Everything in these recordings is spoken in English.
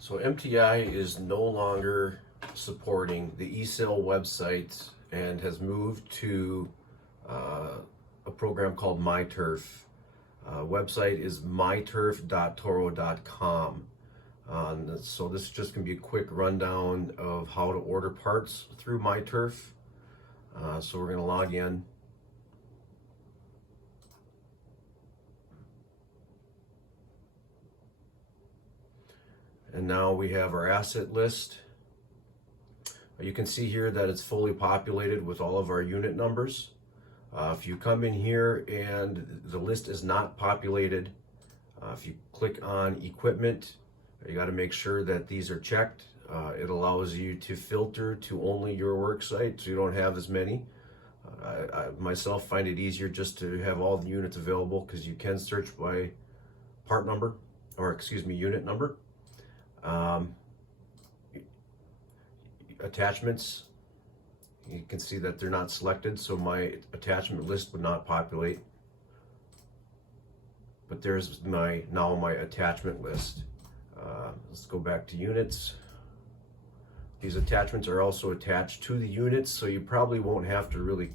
So MTI is no longer supporting the eSale website and has moved to a program called MyTurf. Website is myturf.toro.com. So this is just going to be a quick rundown of how to order parts through MyTurf. So we're going to log in. And now we have our asset list. You can see here that it's fully populated with all of our unit numbers. If you come in here and the list is not populated, if you click on equipment, you got to make sure that these are checked. It allows you to filter to only your work site, so you don't have as many. I myself find it easier just to have all the units available because you can search by part number, or excuse me, unit number. Attachments, you can see that they're not selected, so my attachment list would not populate. But there's my attachment list. Let's go back to units. These attachments are also attached to the units, so you probably won't have to really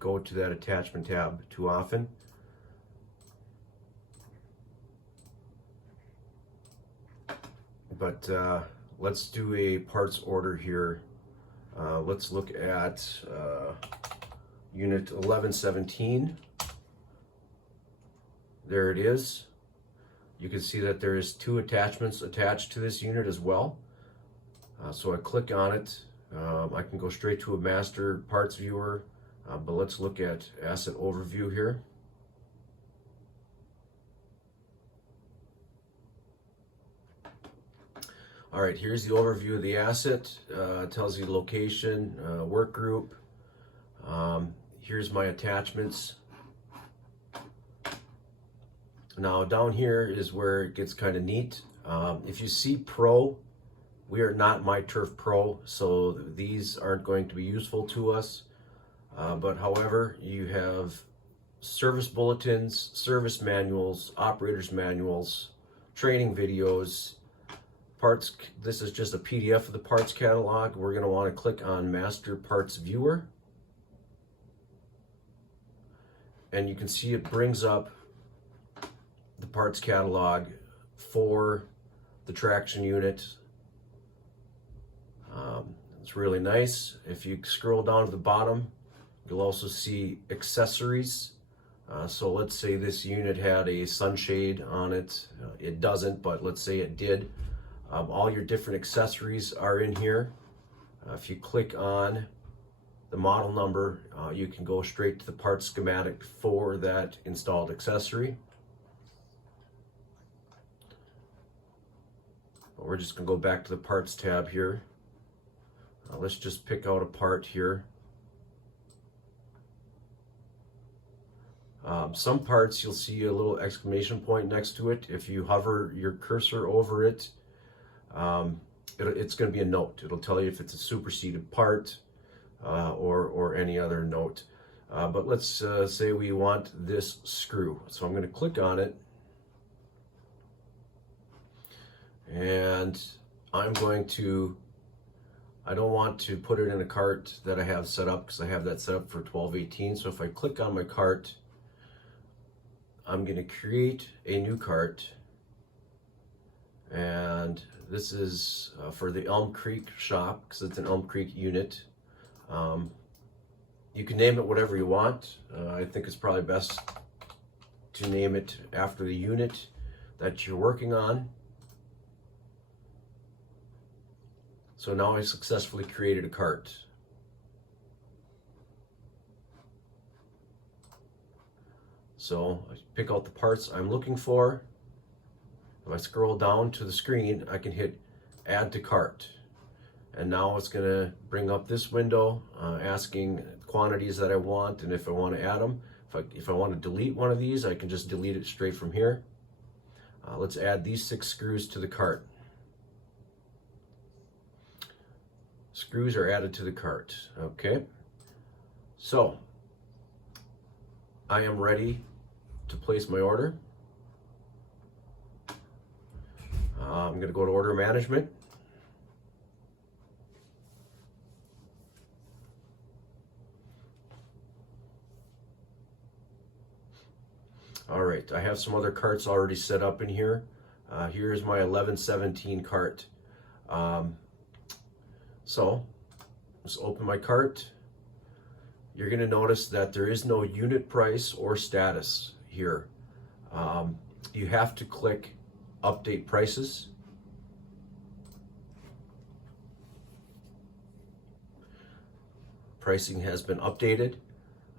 go to that attachment tab too often. But let's do a parts order here. Let's look at unit 1117. There it is. You can see that there is 2 attachments attached to this unit as well. So I click on it. I can go straight to a master parts viewer, but let's look at asset overview here. All right, here's the overview of the asset. It tells you location, work group. Here's my attachments. Now down here is where it gets kind of neat. If you see Pro, we are not MyTurf Pro, so these aren't going to be useful to us. But however, you have service bulletins, service manuals, operators manuals, training videos, parts. This is just a PDF of the parts catalog. We're going to want to click on Master Parts Viewer. And you can see it brings up the parts catalog for the traction unit. It's really nice. If you scroll down to the bottom, you'll also see accessories. So let's say this unit had a sunshade on it. It doesn't, but let's say it did. All your different accessories are in here. If you click on the model number, you can go straight to the part schematic for that installed accessory. We're just going to go back to the parts tab here. Let's just pick out a part here. Some parts you'll see a little exclamation point next to it. If you hover your cursor over it, it's going to be a note. It'll tell you if it's a superseded part or any other note. But let's say we want this screw. So I'm going to click on it. And I don't want to put it in a cart that I have set up because I have that set up for 1218. So if I click on my cart, I'm going to create a new cart. And this is for the Elm Creek shop because it's an Elm Creek unit. You can name it whatever you want. I think it's probably best to name it after the unit that you're working on. So now I successfully created a cart. So I pick out the parts I'm looking for. If I scroll down to the screen, I can hit Add to Cart. And now it's going to bring up this window asking quantities that I want and if I want to add them. If I want to delete one of these, I can just delete it straight from here. Let's add these 6 screws to the cart. Screws are added to the cart. Okay. So I am ready to place my order. I'm going to go to order management. All right, I have some other carts already set up in here. Here's my 1117 cart. So let's open my cart. You're going to notice that there is no unit price or status here. You have to click update prices. Pricing has been updated.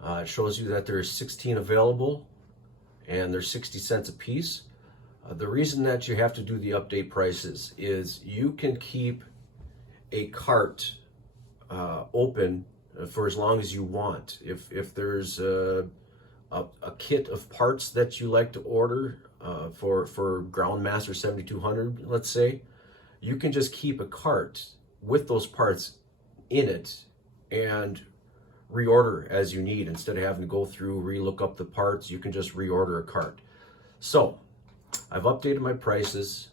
It shows you that there are 16 available and they're 60 cents a piece. The reason that you have to do the update prices is you can keep a cart open for as long as you want. If there's a kit of parts that you like to order for Groundmaster 7200, let's say, you can just keep a cart with those parts in it and reorder as you need. Instead of having to go through, relook up the parts, you can just reorder a cart. So I've updated my prices.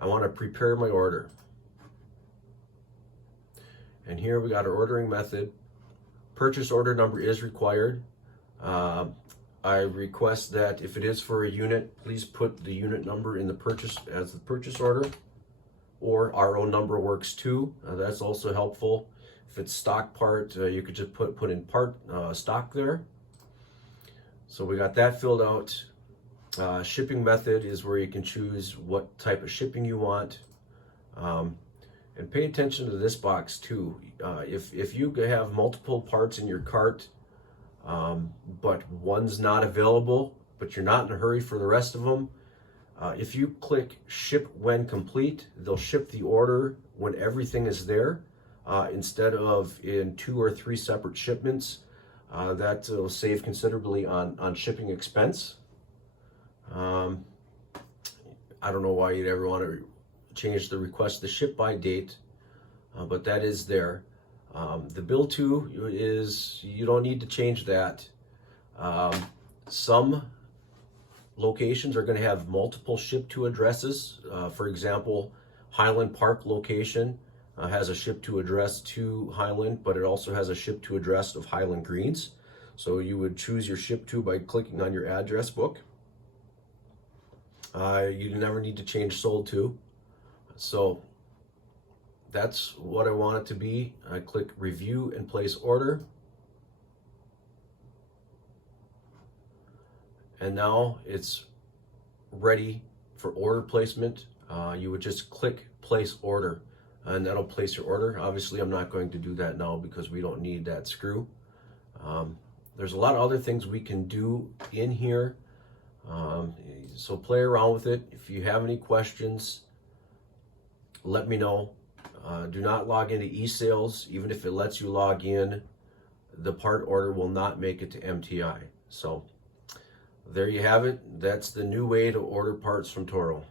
I want to prepare my order. And here we got our ordering method. Purchase order number is required. I request that if it is for a unit, please put the unit number in the purchase as the purchase order, or our own number works too. That's also helpful. If it's stock part, you could just put in part stock there. So we got that filled out. Shipping method is where you can choose what type of shipping you want. And pay attention to this box too. If you have multiple parts in your cart, but one's not available, but you're not in a hurry for the rest of them, if you click ship when complete, they'll ship the order when everything is there, instead of in 2 or 3 separate shipments. That will save considerably on shipping expense. I don't know why you'd ever want to change the request to ship by date, but that is there. The bill to is, you don't need to change that. Some locations are going to have multiple ship to addresses. For example, Highland Park location has a ship to address to Highland, but it also has a ship to address of Highland Greens. So you would choose your ship to by clicking on your address book. You never need to change sold to. So that's what I want it to be. I click review and place order. And now it's ready for order placement. You would just click place order and that'll place your order. Obviously, I'm not going to do that now because we don't need that screw. There's a lot of other things we can do in here. So play around with it. If you have any questions, let me know. Do not log into eSales. Even if it lets you log in, the part order will not make it to MTI. So there you have it. That's the new way to order parts from Toro.